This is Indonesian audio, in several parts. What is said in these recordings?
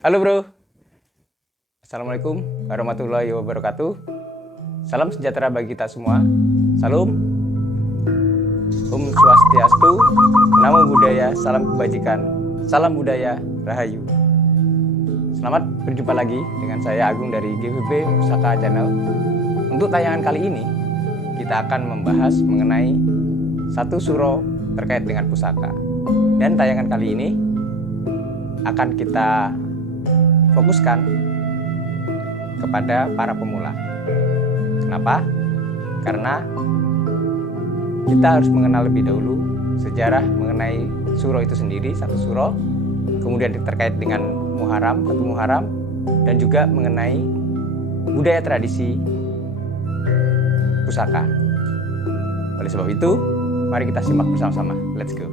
Halo bro, Assalamualaikum warahmatullahi wabarakatuh. Salam sejahtera bagi kita semua. Salam, Om Swastiastu, Namo Buddhaya, salam kebajikan, salam budaya, rahayu. Selamat berjumpa lagi dengan saya Agung dari GVB Pusaka Channel. Untuk tayangan kali ini, kita akan membahas mengenai satu suro terkait dengan pusaka. Dan tayangan kali ini akan kita fokuskan kepada para pemula. Kenapa? Karena kita harus mengenal lebih dahulu sejarah mengenai suro itu sendiri, satu suro, kemudian terkait dengan Muharram, satu Muharram, dan juga mengenai budaya tradisi pusaka. Oleh sebab itu, mari kita simak bersama-sama. Let's go.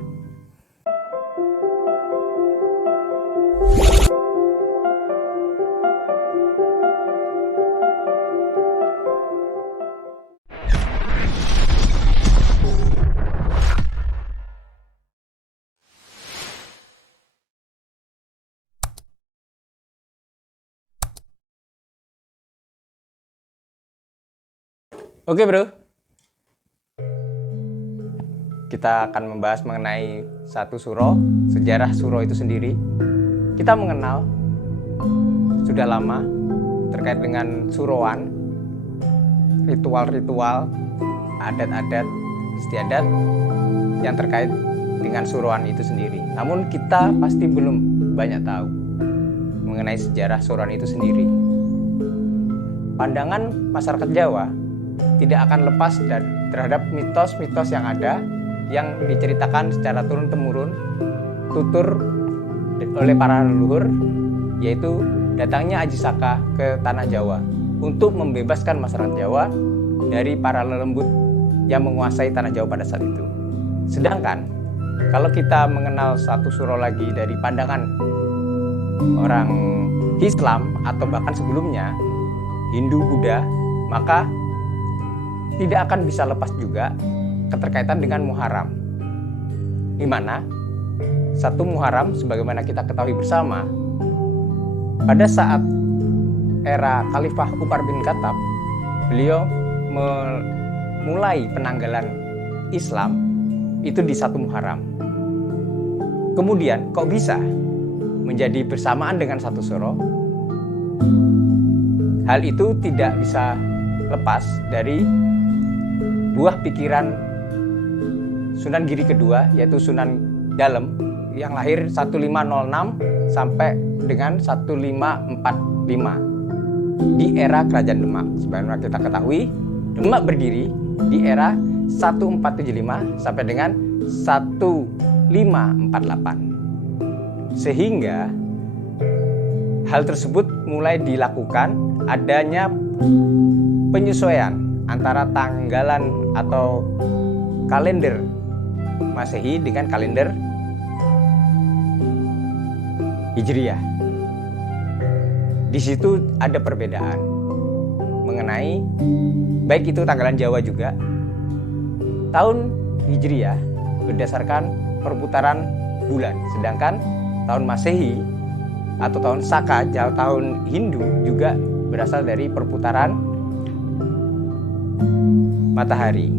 Oke bro, kita akan membahas mengenai satu suro, sejarah suro itu sendiri. Kita mengenal sudah lama terkait dengan suroan, ritual-ritual, adat-adat, istiadat yang terkait dengan suroan itu sendiri. Namun kita pasti belum banyak tahu mengenai sejarah suroan itu sendiri. Pandangan masyarakat Jawa tidak akan lepas terhadap mitos-mitos yang ada, yang diceritakan secara turun-temurun, tutur oleh para leluhur, yaitu datangnya Aji Saka ke tanah Jawa untuk membebaskan masyarakat Jawa dari para lelembut yang menguasai tanah Jawa pada saat itu. Sedangkan kalau kita mengenal satu suro lagi dari pandangan orang Islam atau bahkan sebelumnya Hindu, Buddha, maka tidak akan bisa lepas juga keterkaitan dengan Muharram, di mana satu Muharram sebagaimana kita ketahui bersama, pada saat era Khalifah Umar bin Khattab, beliau memulai penanggalan Islam itu di satu Muharram. Kemudian kok bisa menjadi bersamaan dengan satu suro? Hal itu tidak bisa lepas dari buah pikiran Sunan Giri kedua, yaitu Sunan Dalem, yang lahir 1506 sampai dengan 1545 di era Kerajaan Demak. Sebagaimana kita ketahui, Demak berdiri di era 1475 sampai dengan 1548. Sehingga hal tersebut mulai dilakukan adanya penyesuaian antara tanggalan atau kalender Masehi dengan kalender Hijriah. Di situ ada perbedaan mengenai baik itu tanggalan Jawa juga. Tahun Hijriah berdasarkan perputaran bulan, sedangkan tahun Masehi atau tahun Saka, tahun Hindu juga berasal dari perputaran matahari.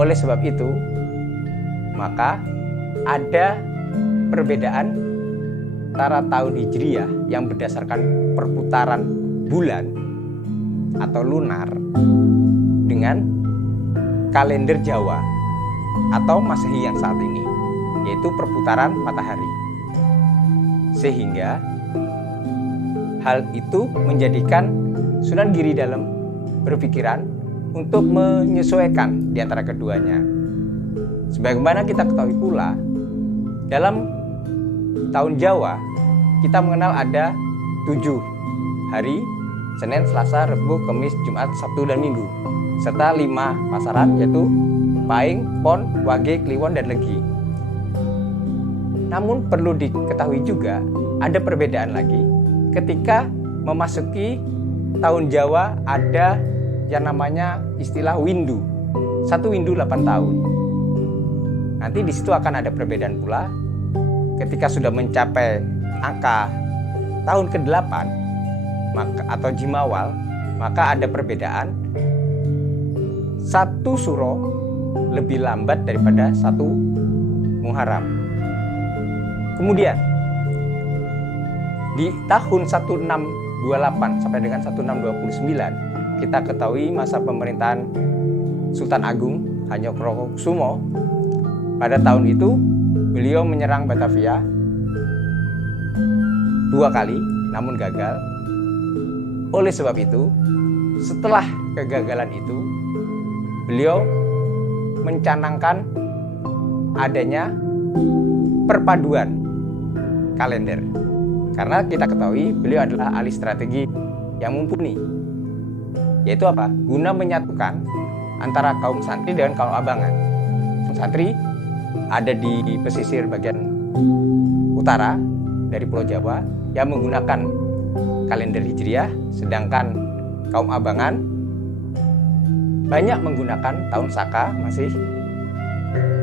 Oleh sebab itu, maka ada perbedaan antara tahun Hijriah yang berdasarkan perputaran bulan atau lunar dengan kalender Jawa atau Masehi yang saat ini, yaitu perputaran matahari. Sehingga hal itu menjadikan Sunan Giri Dalem berpikiran untuk menyesuaikan di antara keduanya. Sebagaimana kita ketahui pula, dalam tahun Jawa kita mengenal ada 7 hari: Senin, Selasa, Rabu, Kamis, Jumat, Sabtu, dan Minggu, serta 5 pasaran, yaitu Pahing, Pon, Wage, Kliwon, dan Legi. Namun perlu diketahui juga ada perbedaan lagi ketika memasuki tahun Jawa. Ada yang namanya istilah windu. Satu windu 8 tahun. Nanti di situ akan ada perbedaan pula ketika sudah mencapai angka tahun ke-8 atau Jimawal, maka ada perbedaan. Satu suro lebih lambat daripada satu Muharram. Kemudian di tahun 1628 sampai dengan 1629 kita ketahui masa pemerintahan Sultan Agung Hanyokrokusumo. Pada tahun itu beliau menyerang Batavia 2 kali namun gagal. Oleh sebab itu, setelah kegagalan itu, beliau mencanangkan adanya perpaduan kalender. Karena kita ketahui beliau adalah ahli strategi yang mumpuni. Yaitu apa? Guna menyatukan antara kaum santri dengan kaum abangan. Santri ada di pesisir bagian utara dari Pulau Jawa yang menggunakan kalender Hijriah, sedangkan kaum abangan banyak menggunakan tahun Saka masih.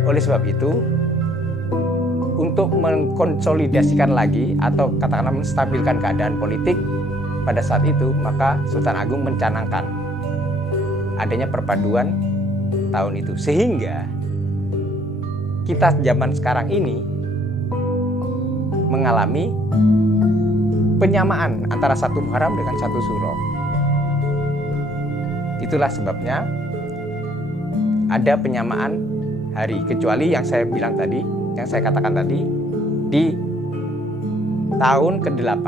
Oleh sebab itu, untuk mengkonsolidasikan lagi atau katakanlah menstabilkan keadaan politik pada saat itu, maka Sultan Agung mencanangkan adanya perpaduan tahun itu. Sehingga kita zaman sekarang ini mengalami penyamaan antara satu Muharram dengan satu Suro. Itulah sebabnya ada penyamaan hari, kecuali yang saya bilang tadi, yang saya katakan tadi, di tahun ke-8.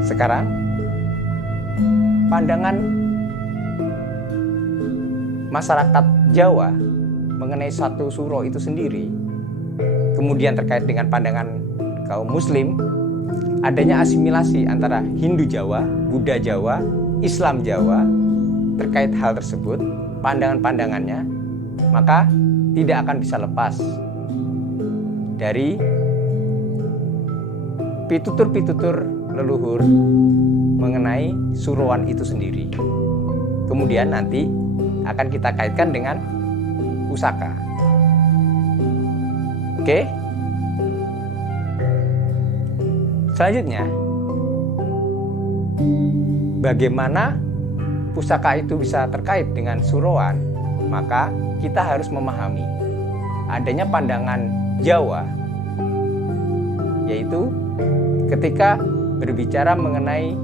Sekarang pandangan masyarakat Jawa mengenai satu Suro itu sendiri, kemudian terkait dengan pandangan kaum Muslim, adanya asimilasi antara Hindu Jawa, Buddha Jawa, Islam Jawa terkait hal tersebut, pandangan-pandangannya, maka tidak akan bisa lepas dari pitutur-pitutur leluhur mengenai suruan itu sendiri. Kemudian nanti akan kita kaitkan dengan pusaka. Oke? Selanjutnya, bagaimana pusaka itu bisa terkait dengan suruan? Maka kita harus memahami adanya pandangan Jawa, yaitu ketika berbicara mengenai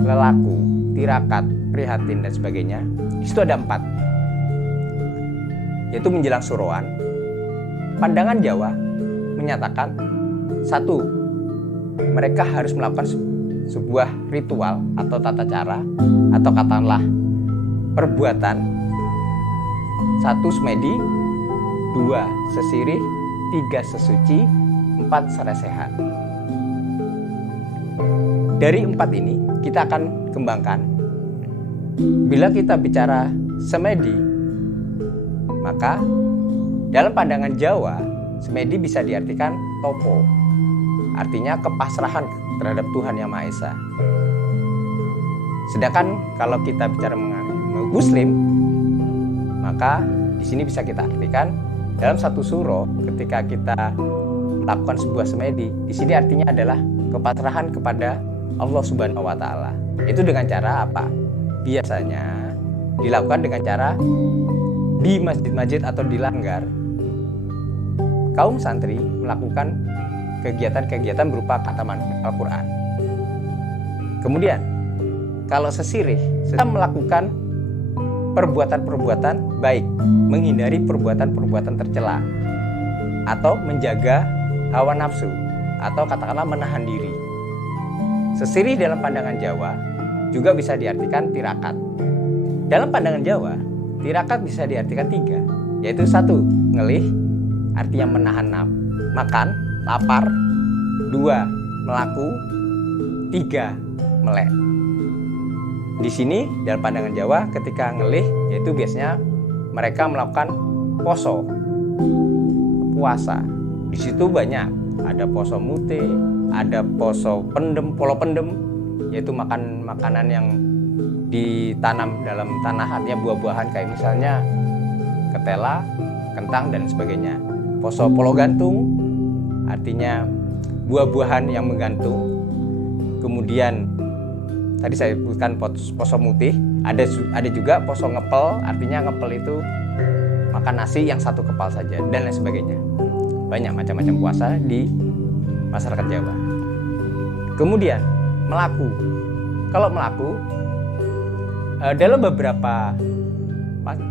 lelaku, tirakat, prihatin, dan sebagainya. Di situ ada 4, yaitu menjelang suruan. Pandangan Jawa menyatakan 1, mereka harus melakukan sebuah ritual atau tata cara atau katakanlah perbuatan. 1 semedi, 2 sesirih, 3 sesuci, 4 saresehan. Dari 4 ini kita akan kembangkan. Bila kita bicara semedi, maka dalam pandangan Jawa, semedi bisa diartikan topo, artinya kepasrahan terhadap Tuhan Yang Maha Esa. Sedangkan kalau kita bicara mengenai Muslim, maka di sini bisa kita artikan dalam satu suro ketika kita melakukan sebuah semedi, di sini artinya adalah kepasrahan kepada Allah Subhanahu wa taala. Itu dengan cara apa? Biasanya dilakukan dengan cara di masjid-masjid atau di langgar. Kaum santri melakukan kegiatan-kegiatan berupa khataman Al-Quran. Kemudian, kalau sesirih sedang melakukan perbuatan-perbuatan baik, menghindari perbuatan-perbuatan tercela, atau menjaga hawa nafsu, atau katakanlah menahan diri. Sesirih dalam pandangan Jawa juga bisa diartikan tirakat. Dalam pandangan Jawa, tirakat bisa diartikan 3, yaitu 1, ngelih, artinya menahan makan, lapar. 2, melaku. 3, melek. Di sini dalam pandangan Jawa ketika ngelih, yaitu biasanya mereka melakukan puasa. Di situ banyak, ada poso mute, ada poso pendem, polo pendem, yaitu makan makanan yang ditanam dalam tanah, artinya buah-buahan kayak misalnya ketela, kentang dan sebagainya. poso polo gantung, artinya buah-buahan yang menggantung. Kemudian tadi saya sebutkan poso mutih, ada juga poso ngepel, artinya ngepel itu makan nasi yang satu kepal saja, dan lain sebagainya. Banyak macam-macam puasa di masyarakat Jawa. Kemudian melaku. Kalau melaku, dalam beberapa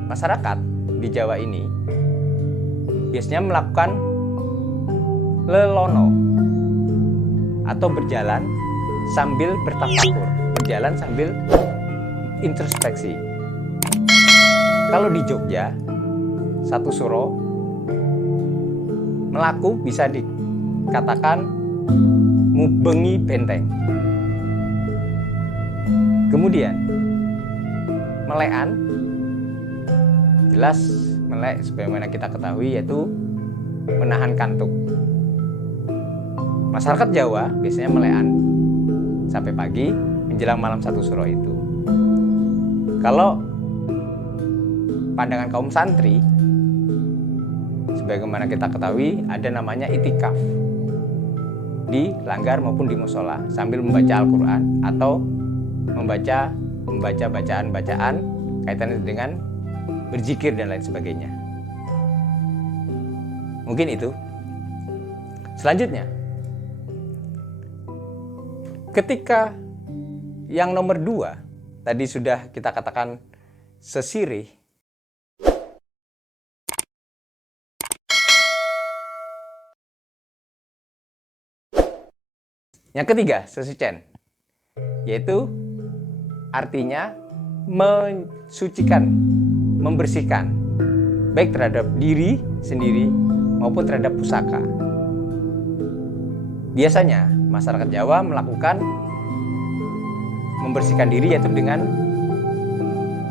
masyarakat di Jawa ini biasanya melakukan lelono atau berjalan sambil bertafakur, berjalan sambil introspeksi. Kalau di Jogja, satu suro, melaku bisa dikatakan mubengi benteng. Kemudian melekan, jelas melek sebagaimana kita ketahui yaitu menahan kantuk. Masyarakat Jawa biasanya melekan sampai pagi menjelang malam satu suro itu. Kalau pandangan kaum santri, sebagaimana kita ketahui ada namanya itikaf di langgar maupun di musola sambil membaca Al-Quran atau membaca bacaan-bacaan kaitannya dengan berzikir dan lain sebagainya. Mungkin itu. Selanjutnya, ketika yang nomor 2 tadi sudah kita katakan sesirih, yang ketiga sesucen, yaitu artinya mensucikan, membersihkan, baik terhadap diri sendiri maupun terhadap pusaka. Biasanya masyarakat Jawa melakukan membersihkan diri yaitu dengan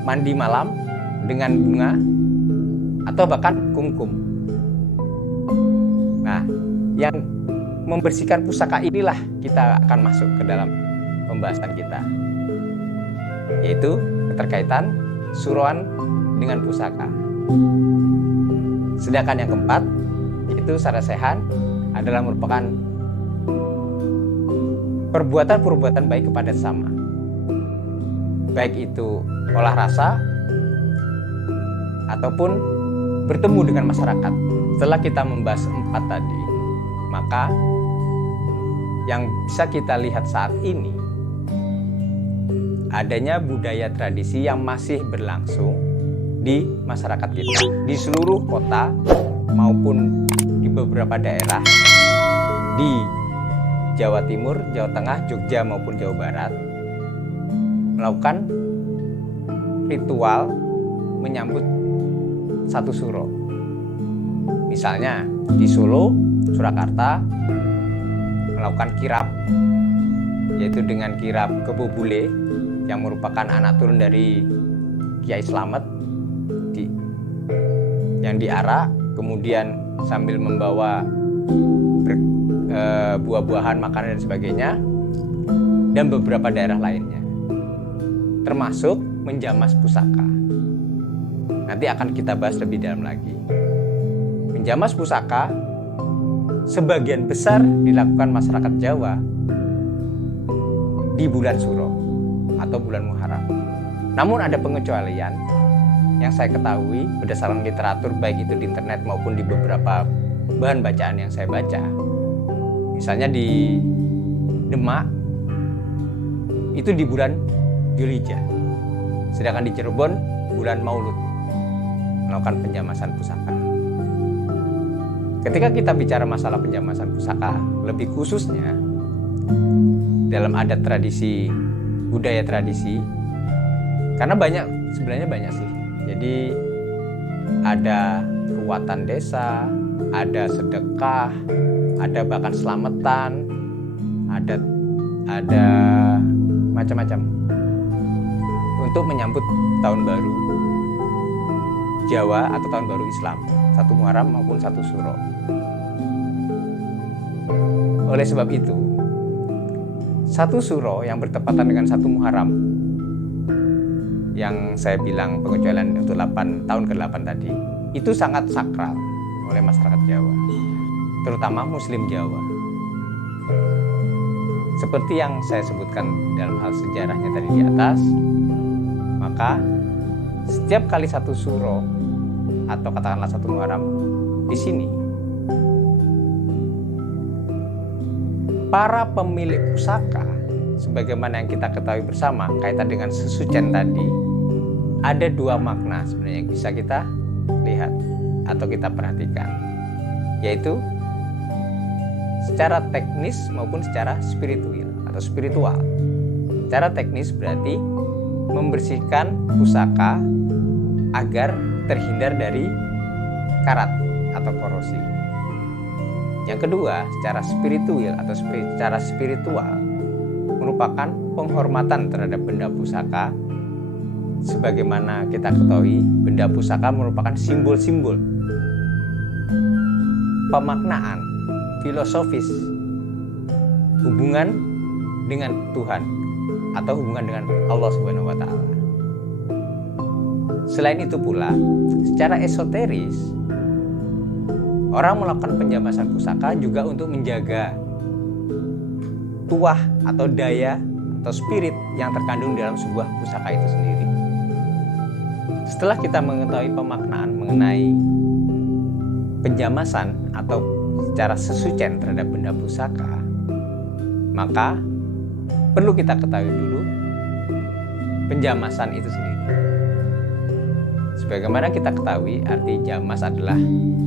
mandi malam dengan bunga atau bahkan kumkum. Nah, yang membersihkan pusaka inilah kita akan masuk ke dalam pembahasan kita, yaitu keterkaitan suroan dengan pusaka. Sedangkan yang keempat, yaitu sarasehan, adalah merupakan perbuatan-perbuatan baik kepada sesama, baik itu olah rasa ataupun bertemu dengan masyarakat. Setelah kita membahas 4 tadi, maka yang bisa kita lihat saat ini adanya budaya tradisi yang masih berlangsung di masyarakat kita, di seluruh kota maupun di beberapa daerah di Jawa Timur, Jawa Tengah, Jogja maupun Jawa Barat, melakukan ritual menyambut satu suro. Misalnya di Solo, Surakarta melakukan kirap, yaitu dengan kirap Kebo Bule yang merupakan anak turun dari Kiai Slamet yang diarak, kemudian sambil membawa buah-buahan, makanan dan sebagainya, dan beberapa daerah lainnya, termasuk menjamas pusaka. Nanti akan kita bahas lebih dalam lagi. Menjamas pusaka sebagian besar dilakukan masyarakat Jawa di bulan Suro atau bulan Muharram. Namun ada pengecualian yang saya ketahui berdasarkan literatur baik itu di internet maupun di beberapa bahan bacaan yang saya baca. Misalnya di Demak itu di bulan Dzulhijjah, sedangkan di Cirebon bulan Maulud melakukan penjamasan pusaka. Ketika kita bicara masalah penjamasan pusaka, lebih khususnya dalam adat tradisi, budaya tradisi, karena sebenarnya banyak sih. Jadi ada ruatan desa, ada sedekah, ada bahkan selamatan, ada macam-macam untuk menyambut tahun baru Jawa atau tahun baru Islam, satu Muharram maupun satu Suro. Oleh sebab itu, satu Suro yang bertepatan dengan satu Muharram, yang saya bilang pengecualian untuk 8 tahun ke-8 tadi, itu sangat sakral, oleh masyarakat Jawa, terutama Muslim Jawa. Seperti yang saya sebutkan dalam hal sejarahnya tadi di atas, maka setiap kali satu suro atau katakanlah satu Muharram di sini, para pemilik pusaka, sebagaimana yang kita ketahui bersama kaitan dengan sesucian tadi, ada dua makna sebenarnya yang bisa kita lihat atau kita perhatikan, yaitu secara teknis maupun secara spiritual atau spiritual. Secara teknis berarti membersihkan pusaka agar terhindar dari karat atau korosi. Yang kedua, secara spiritual atau secara spiritual merupakan penghormatan terhadap benda pusaka. Sebagaimana kita ketahui, benda pusaka merupakan simbol-simbol pemaknaan filosofis hubungan dengan Tuhan atau hubungan dengan Allah Subhanahu wa taala. Selain itu pula, secara esoteris, orang melakukan penjamasan pusaka juga untuk menjaga tuah atau daya atau spirit yang terkandung dalam sebuah pusaka itu sendiri. Setelah kita mengetahui pemaknaan mengenai penjamasan atau secara sesucian terhadap benda pusaka, maka perlu kita ketahui dulu penjamasan itu sendiri. Sebagaimana kita ketahui, arti jamas adalah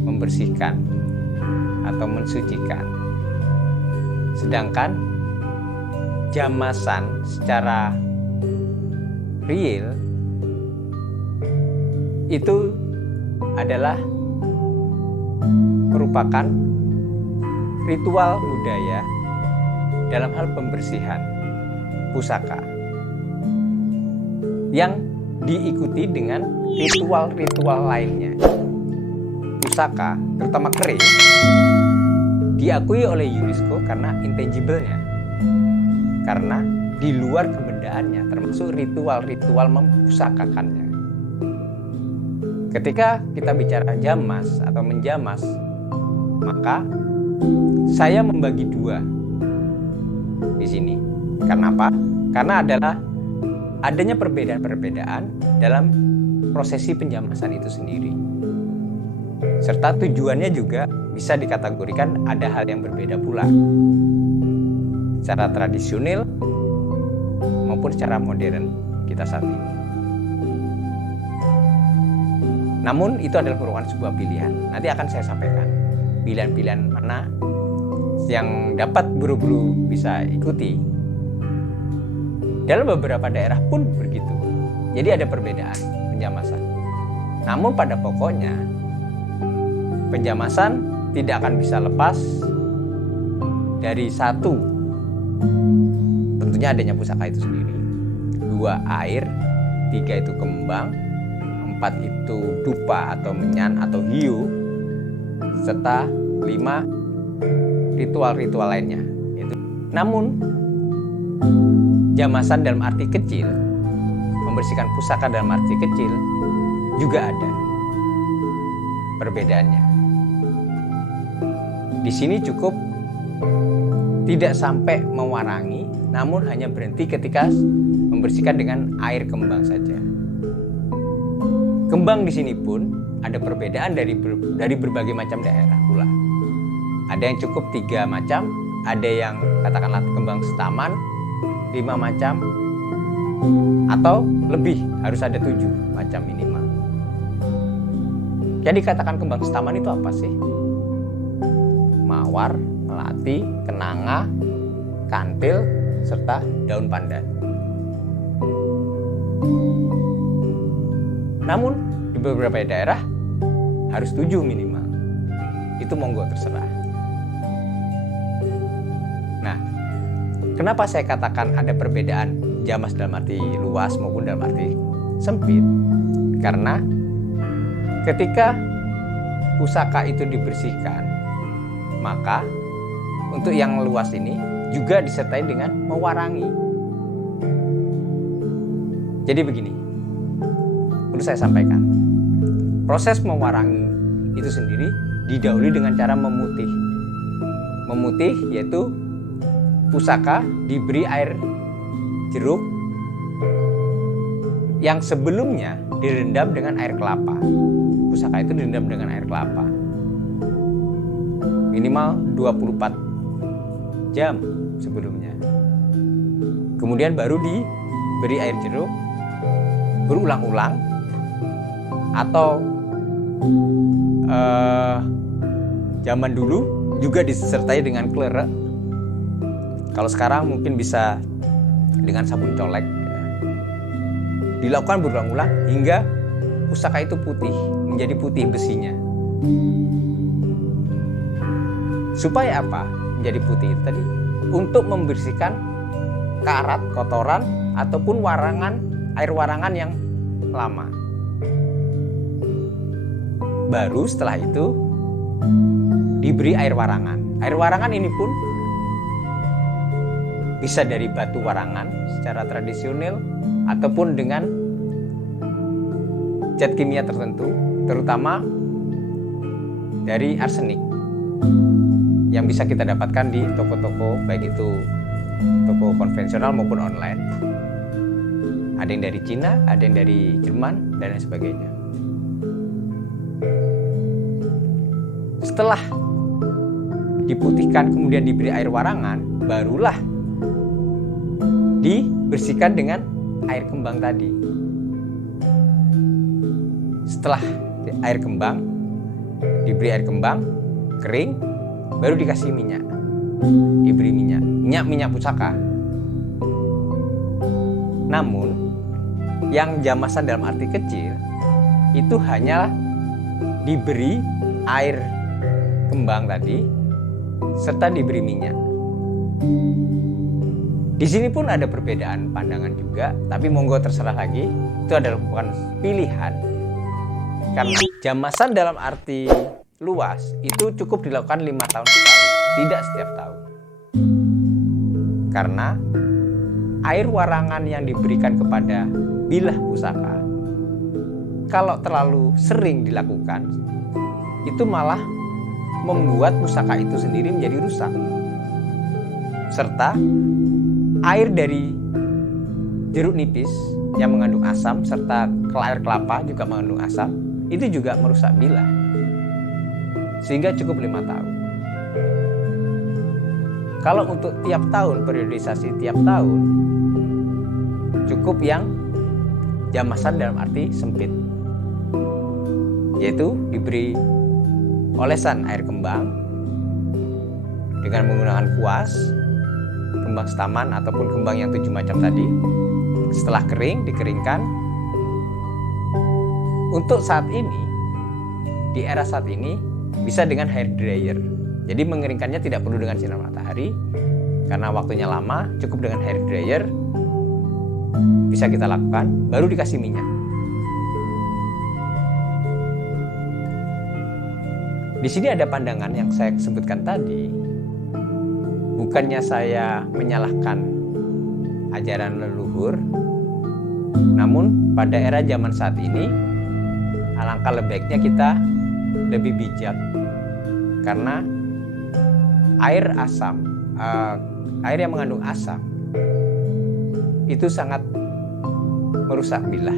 membersihkan atau mensucikan. Sedangkan jamasan secara real itu adalah merupakan ritual budaya dalam hal pembersihan pusaka yang diikuti dengan ritual-ritual lainnya. Pusaka, terutama keris, diakui oleh UNESCO karena intangible-nya, karena di luar kebendaannya, termasuk ritual-ritual mempusakakannya. Ketika kita bicara jamas atau menjamas, maka saya membagi dua di sini. Karena apa? Karena adanya perbedaan-perbedaan dalam prosesi penjamasan itu sendiri. Serta tujuannya juga bisa dikategorikan ada hal yang berbeda pula. Secara tradisional maupun secara modern kita saat ini. Namun itu adalah merupakan sebuah pilihan. Nanti akan saya sampaikan pilihan-pilihan mana yang dapat buru-buru bisa ikuti. Dalam beberapa daerah pun begitu. Jadi ada perbedaan penjamasan. Namun pada pokoknya penjamasan tidak akan bisa lepas dari satu, tentunya adanya pusaka itu sendiri. 2, air. 3, itu kembang. 4, itu dupa atau menyan atau hiu. Serta 5, ritual-ritual lainnya. Namun jamasan dalam arti kecil, membersihkan pusaka dalam arti kecil juga ada perbedaannya. Di sini cukup tidak sampai mewarangi, namun hanya berhenti ketika membersihkan dengan air kembang saja. Kembang di sini pun ada perbedaan dari berbagai macam daerah pula. Ada yang cukup 3 macam, ada yang katakanlah kembang setaman 5 macam, atau lebih, harus ada 7 macam minimal. Jadi katakan kembang setaman itu apa sih? Mawar, melati, kenanga, kantil, serta daun pandan. Namun di beberapa daerah harus 7 minimal. Itu monggo terserah. Nah, kenapa saya katakan ada perbedaan jamas dalam arti luas maupun dalam arti sempit? Karena ketika pusaka itu dibersihkan, maka untuk yang luas ini juga disertai dengan mewarangi. Jadi begini, perlu saya sampaikan, proses mewarangi itu sendiri didahului dengan cara memutih. Memutih yaitu pusaka diberi air jeruk yang sebelumnya direndam dengan air kelapa. Pusaka itu direndam dengan air kelapa. Minimal 24 jam sebelumnya. Kemudian baru diberi air jeruk berulang-ulang, atau zaman dulu juga disertai dengan klere. Kalau sekarang mungkin bisa dengan sabun colek. Dilakukan berulang-ulang hingga pusaka itu putih, menjadi putih besinya. Supaya apa menjadi putih itu tadi? Untuk membersihkan karat, kotoran, ataupun air warangan yang lama. Baru setelah itu diberi air warangan. Air warangan ini pun bisa dari batu warangan secara tradisional ataupun dengan zat kimia tertentu, terutama dari arsenik yang bisa kita dapatkan di toko-toko, baik itu toko konvensional maupun online. Ada yang dari Cina, ada yang dari Jerman, dan lain sebagainya. Setelah diputihkan kemudian diberi air warangan, barulah dibersihkan dengan air kembang tadi. Setelah air kembang, diberi air kembang, kering, baru dikasih minyak. Diberi minyak pusaka. Namun, yang jamasan dalam arti kecil, itu hanya diberi air kembang tadi, serta diberi minyak. Di sini pun ada perbedaan pandangan juga, tapi monggo terserah lagi. Itu adalah bukan pilihan. Karena jamasan dalam arti luas itu cukup dilakukan 5 tahun sekali, tidak setiap tahun. Karena air warangan yang diberikan kepada bilah pusaka, kalau terlalu sering dilakukan, itu malah membuat pusaka itu sendiri menjadi rusak. Serta air dari jeruk nipis yang mengandung asam serta air kelapa juga mengandung asam, itu juga merusak bilah. Sehingga cukup 5 tahun. Kalau untuk tiap tahun, periodisasi tiap tahun, cukup yang jamasan dalam arti sempit, yaitu diberi olesan air kembang dengan menggunakan kuas, kembang setaman ataupun kembang yang 7 macam tadi. Setelah kering, dikeringkan. Untuk saat ini, di era saat ini, bisa dengan hair dryer. Jadi mengeringkannya tidak perlu dengan sinar matahari, karena waktunya lama, cukup dengan hair dryer. Bisa kita lakukan, baru dikasih minyak. Di sini ada pandangan yang saya sebutkan tadi. Bukannya saya menyalahkan ajaran leluhur, namun pada era zaman saat ini, alangkah baiknya kita lebih bijak, karena air yang mengandung asam itu sangat merusak bilah.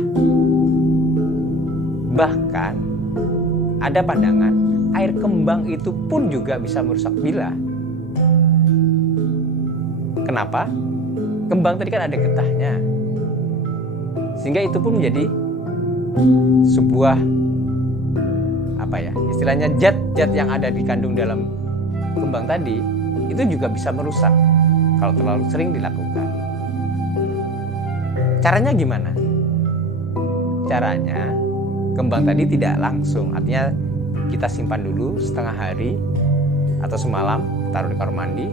Bahkan ada pandangan air kembang itu pun juga bisa merusak bilah. Kenapa? Kembang tadi kan ada getahnya, sehingga itu pun menjadi sebuah istilahnya zat-zat yang ada dikandung dalam kembang tadi itu juga bisa merusak kalau terlalu sering dilakukan. Caranya gimana? Caranya kembang tadi tidak langsung, artinya kita simpan dulu setengah hari atau semalam, taruh di kamar mandi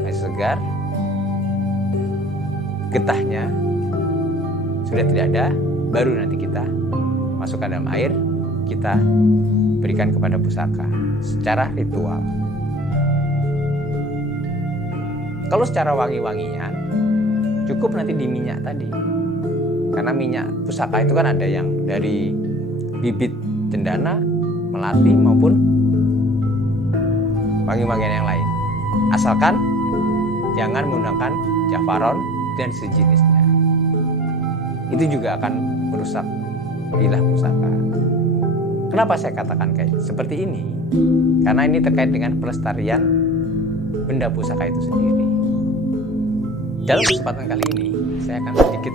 masih segar, getahnya sudah tidak ada, baru nanti kita masukkan dalam air, kita berikan kepada pusaka secara ritual. Kalau secara wangi-wangian, cukup nanti di minyak tadi. Karena minyak pusaka itu kan ada yang dari bibit cendana, melati maupun wangi-wangian yang lain. Asalkan jangan menggunakan jafaron dan sejenisnya. Itu juga akan merusak bilah pusaka. Kenapa saya katakan kayak seperti ini? Karena ini terkait dengan pelestarian benda pusaka itu sendiri. Dalam kesempatan kali ini, saya akan sedikit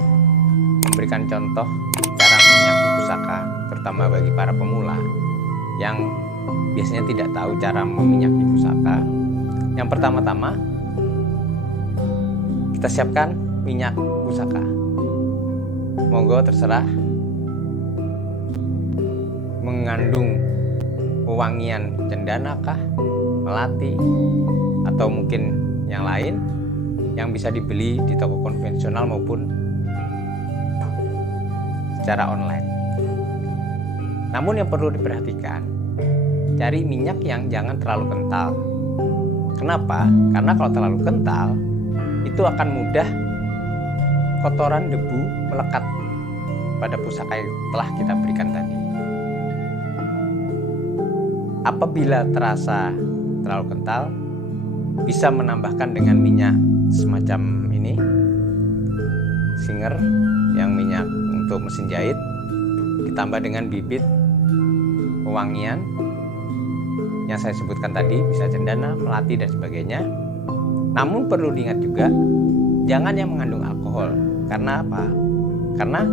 memberikan contoh cara minyaki pusaka, terutama bagi para pemula yang biasanya tidak tahu cara meminyaki pusaka. Yang pertama-tama, kita siapkan minyak pusaka. Monggo terserah, mengandung wewangian cendana kah, melati, atau mungkin yang lain yang bisa dibeli di toko konvensional maupun secara online. Namun yang perlu diperhatikan, cari minyak yang jangan terlalu kental. Kenapa? Karena kalau terlalu kental, itu akan mudah kotoran debu melekat pada pusaka yang telah kita berikan tadi. Apabila terasa terlalu kental, bisa menambahkan dengan minyak semacam ini, singer yang minyak untuk mesin jahit, ditambah dengan bibit wewangian yang saya sebutkan tadi, bisa cendana, melati, dan sebagainya. Namun perlu diingat juga, jangan yang mengandung alkohol. Karena apa? Karena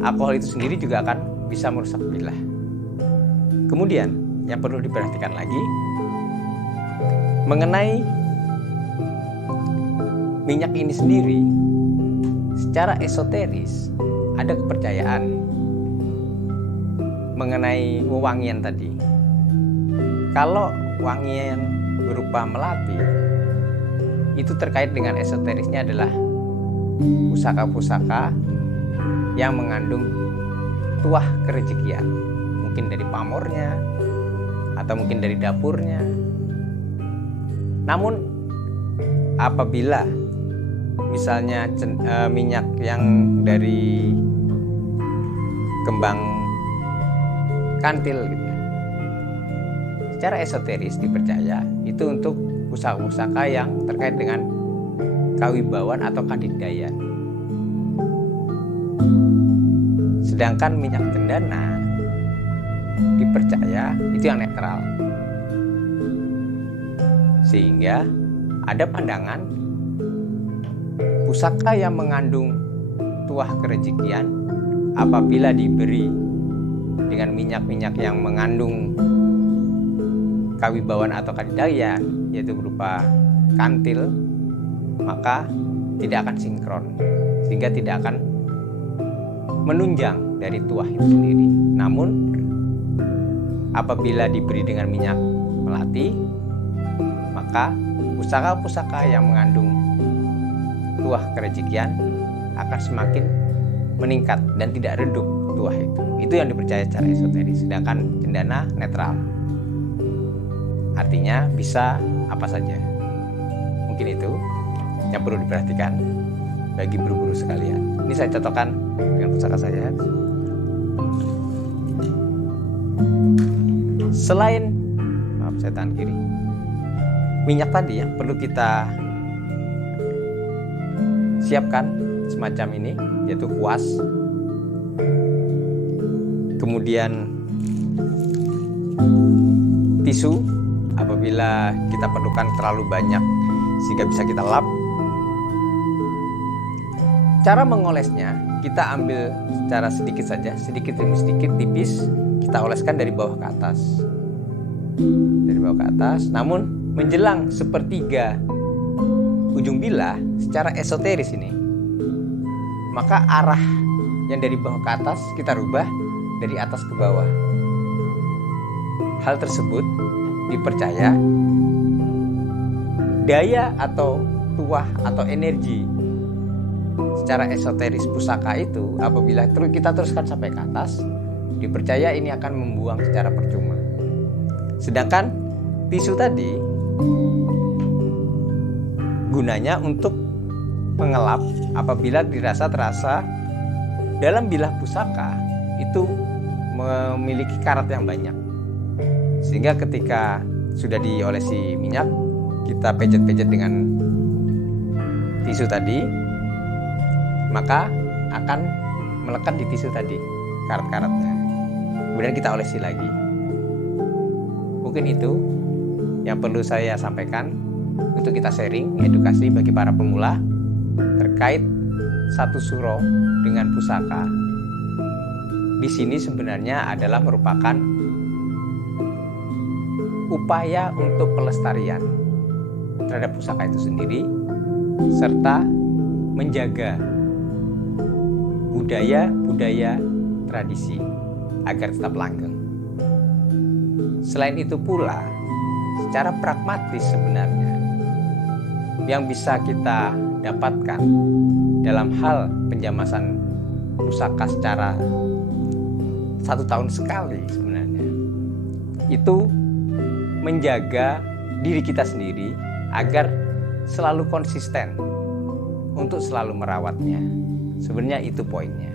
alkohol itu sendiri juga akan bisa merusak bilah. Kemudian yang perlu diperhatikan lagi mengenai minyak ini sendiri, secara esoteris ada kepercayaan mengenai wewangian tadi. Kalau wangian berupa melati, itu terkait dengan esoterisnya adalah pusaka-pusaka yang mengandung tuah kerejekian, mungkin dari pamornya atau mungkin dari dapurnya. Namun apabila misalnya minyak yang dari kembang kantil gitu, secara esoteris dipercaya itu untuk pusaka-pusaka yang terkait dengan kawibawan atau kadidayaan. Sedangkan minyak cendana dipercaya itu yang netral. Sehingga ada pandangan pusaka yang mengandung tuah kerejekian apabila diberi dengan minyak-minyak yang mengandung kawibawan atau kadidayaan, yaitu berupa kantil, maka tidak akan sinkron, sehingga tidak akan menunjang dari tuah itu sendiri. Namun apabila diberi dengan minyak melati, maka pusaka-pusaka yang mengandung tuah kerejekian akan semakin meningkat dan tidak redup tuah itu. Itu yang dipercaya secara esoteris. Sedangkan cendana netral, artinya bisa apa saja. Mungkin itu yang perlu diperhatikan bagi buru-buru sekalian. Ini saya contohkan dengan pusaka saya. Selain, maaf saya tahan kiri, minyak tadi yang perlu kita siapkan semacam ini, yaitu kuas. Kemudian tisu apabila kita perlukan terlalu banyak sehingga bisa kita lap. Cara mengolesnya, kita ambil secara sedikit saja, sedikit demi sedikit, tipis, kita oleskan dari bawah ke atas. Dari bawah ke atas, namun menjelang sepertiga ujung bilah secara esoteris ini, maka arah yang dari bawah ke atas kita rubah dari atas ke bawah. Hal tersebut dipercaya daya atau tuah atau energi secara esoteris pusaka itu apabila kita teruskan sampai ke atas, dipercaya ini akan membuang secara percuma. Sedangkan tisu tadi gunanya untuk mengelap apabila terasa dalam bilah pusaka itu memiliki karat yang banyak, sehingga ketika sudah diolesi minyak, kita pejet-pejet dengan tisu tadi, maka akan melekat di tisu tadi karat-karatnya. Kemudian kita olesi lagi. Mungkin itu yang perlu saya sampaikan untuk kita sharing, edukasi bagi para pemula terkait satu suro dengan pusaka. Di sini sebenarnya adalah merupakan upaya untuk pelestarian terhadap pusaka itu sendiri, serta menjaga budaya tradisi agar tetap langgeng. Selain itu pula, secara pragmatis sebenarnya yang bisa kita dapatkan dalam hal penjamasan pusaka secara 1 tahun sekali sebenarnya, itu menjaga diri kita sendiri agar selalu konsisten untuk selalu merawatnya. Sebenarnya itu poinnya.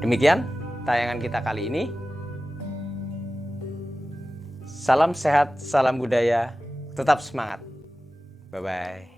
Demikian tayangan kita kali ini. Salam sehat, salam budaya, tetap semangat. Bye-bye.